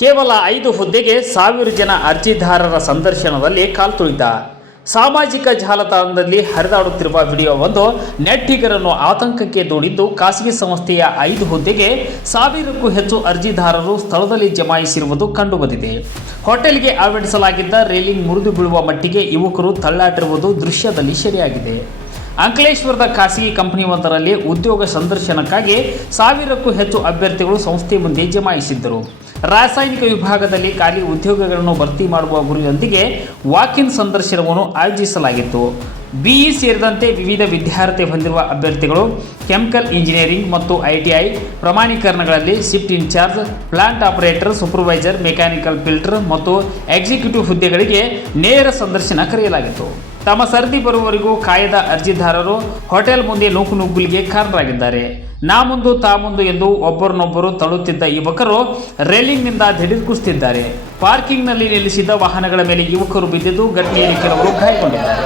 ಕೇವಲ ಐದು ಹುದ್ದೆಗೆ ಸಾವಿರ ಜನ ಅರ್ಜಿದಾರರ ಸಂದರ್ಶನದಲ್ಲಿ ಕಾಲ್ತುಳಿದ. ಸಾಮಾಜಿಕ ಜಾಲತಾಣದಲ್ಲಿ ಹರಿದಾಡುತ್ತಿರುವ ವಿಡಿಯೋವೊಂದು ನೆಟ್ಟಿಗರನ್ನು ಆತಂಕಕ್ಕೆ ದೂಡಿದ್ದು, ಖಾಸಗಿ ಸಂಸ್ಥೆಯ ಐದು ಹುದ್ದೆಗೆ ಸಾವಿರಕ್ಕೂ ಹೆಚ್ಚು ಅರ್ಜಿದಾರರು ಸ್ಥಳದಲ್ಲಿ ಜಮಾಯಿಸಿರುವುದು ಕಂಡುಬಂದಿದೆ. ಹೋಟೆಲ್ಗೆ ಅಳವಡಿಸಲಾಗಿದ್ದ ರೇಲಿಂಗ್ ಮುರಿದು ಬೀಳುವ ಮಟ್ಟಿಗೆ ಯುವಕರು ತಳ್ಳಾಟಿರುವುದು ದೃಶ್ಯದಲ್ಲಿ ಸೆರೆಯಾಗಿದೆ. ಅಂಕಲೇಶ್ವರದ ಖಾಸಗಿ ಕಂಪನಿಯೊಂದರಲ್ಲಿ ಉದ್ಯೋಗ ಸಂದರ್ಶನಕ್ಕಾಗಿ ಸಾವಿರಕ್ಕೂ ಹೆಚ್ಚು ಅಭ್ಯರ್ಥಿಗಳು ಸಂಸ್ಥೆ ಮುಂದೆ ಜಮಾಯಿಸಿದ್ದರು. ರಾಸಾಯನಿಕ ವಿಭಾಗದಲ್ಲಿ ಖಾಲಿ ಉದ್ಯೋಗಗಳನ್ನು ಭರ್ತಿ ಮಾಡುವ ಗುರಿಯೊಂದಿಗೆ ವಾಕಿನ್ ಸಂದರ್ಶನವನ್ನು ಆಯೋಜಿಸಲಾಗಿತ್ತು. ಬಿಇ ಸೇರಿದಂತೆ ವಿವಿಧ ವಿದ್ಯಾರ್ಥಿ ಹೊಂದಿರುವ ಅಭ್ಯರ್ಥಿಗಳು ಕೆಮಿಕಲ್ ಇಂಜಿನಿಯರಿಂಗ್ ಮತ್ತು ITI ಪ್ರಮಾಣೀಕರಣಗಳಲ್ಲಿ shift incharge plant operator, supervisor, mechanical filter ಮತ್ತು ಎಕ್ಸಿಕ್ಯೂಟಿವ್ ಹುದ್ದೆಗಳಿಗೆ ನೇರ ಸಂದರ್ಶನ ಕರೆಯಲಾಗಿತ್ತು. ತಮ್ಮ ಸರದಿ ಬರುವವರೆಗೂ ಕಾಯದ ಅರ್ಜಿದಾರರು ಹೋಟೆಲ್ ಮುಂದೆ ನೂಕು ನುಗ್ಗುಲಿಗೆ ಕಾರಣರಾಗಿದ್ದಾರೆ. ನಾ ಮುಂದು, ತಾ ಮುಂದು ಎಂದು ಒಬ್ಬರನ್ನೊಬ್ಬರು ತಳ್ಳುತ್ತಿದ್ದ ಯುವಕರು ರೇಲಿಂಗ್ನಿಂದ ದಿಢೀರ್ಗುಸ್ತಿದ್ದಾರೆ ಪಾರ್ಕಿಂಗ್ನಲ್ಲಿ ನಿಲ್ಲಿಸಿದ್ದ ವಾಹನಗಳ ಮೇಲೆ ಯುವಕರು ಬಿದ್ದಿದ್ದು ಘಟನೆಯಲ್ಲಿ ಕೆಲವರು ಗಾಯಗೊಂಡಿದ್ದಾರೆ.